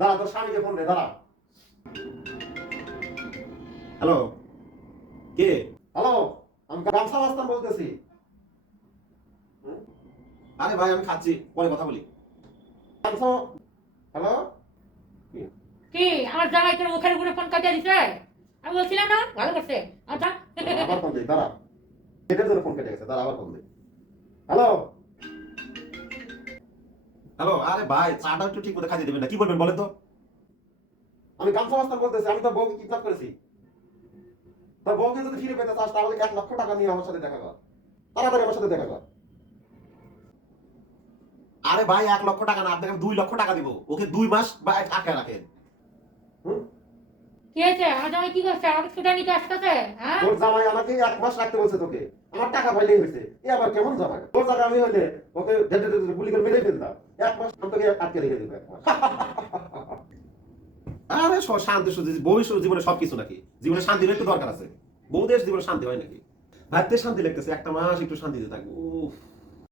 দাঁড়া, তোর স্বামীকে ফোন দে, দাঁড়া। হ্যালো, কে? হ্যালো, আমি গামছা মাস্তান বলতেছি। আরে ভাই, আমি খাচ্ছি, পরে কথা বলি। গামছা, হ্যালো। কি আমার জামাই তোর মুখের উপরে ফোন কাটিয়ে দিছে? আমি বলছিলাম না, ভালো করছে। আচ্ছা। আবার ফোন দে, দাঁড়া। এটার জন্য ফোন কেটে গেছে, দাঁড়া আবার ফোন দে। হ্যালো। হ্যালো, আরে ভাই, চাটা একটু ঠিক মতো খাইতে দেবেন না, কি বলবেন বলেন তো? আমি গামছা মাস্তান বলতেছি, আমি তো বউকে কিডন্যাপ করেছি। তোর বউকে যদি ফিরে পেতে চাস তাহলে 1 লক্ষ টাকা নিয়ে আমার সাথে দেখা কর, তাড়াতাড়ি আমার সাথে দেখা কর। আরে ভাই, 1 লক্ষ টাকা না, আপনাকে 2 লক্ষ টাকা দিব, ওকে 2 মাস আটকে রাখেন। কি হয়েছে? আমার জামাই কি করছে? আমাকে ছুটে নিতে আসতেছে? হ্যাঁ, তোর জামাই আমাকে 1 মাস রাখতে বলছে তোকে, আমার টাকা পাইলেই হয়েছে। এ আবার কেমন জামাই? তোর জায়গায় আমি হইলে ওকে ঢেটে ঢেটে গুলি করে মেরে ফেলতাম। 1 মাস আমি তোকে আটকে রেখে দিব, 1 মাস। আরে শান্তি শুধু ভবিষ্যৎ জীবনে সবকিছু নাকি? জীবনে শান্তির একটু দরকার আছে। বউদের জীবনে শান্তি হয় নাকি? ভাবতে শান্তি লাগতেছে, একটা মাস একটু শান্তিতে থাকবো। উফ।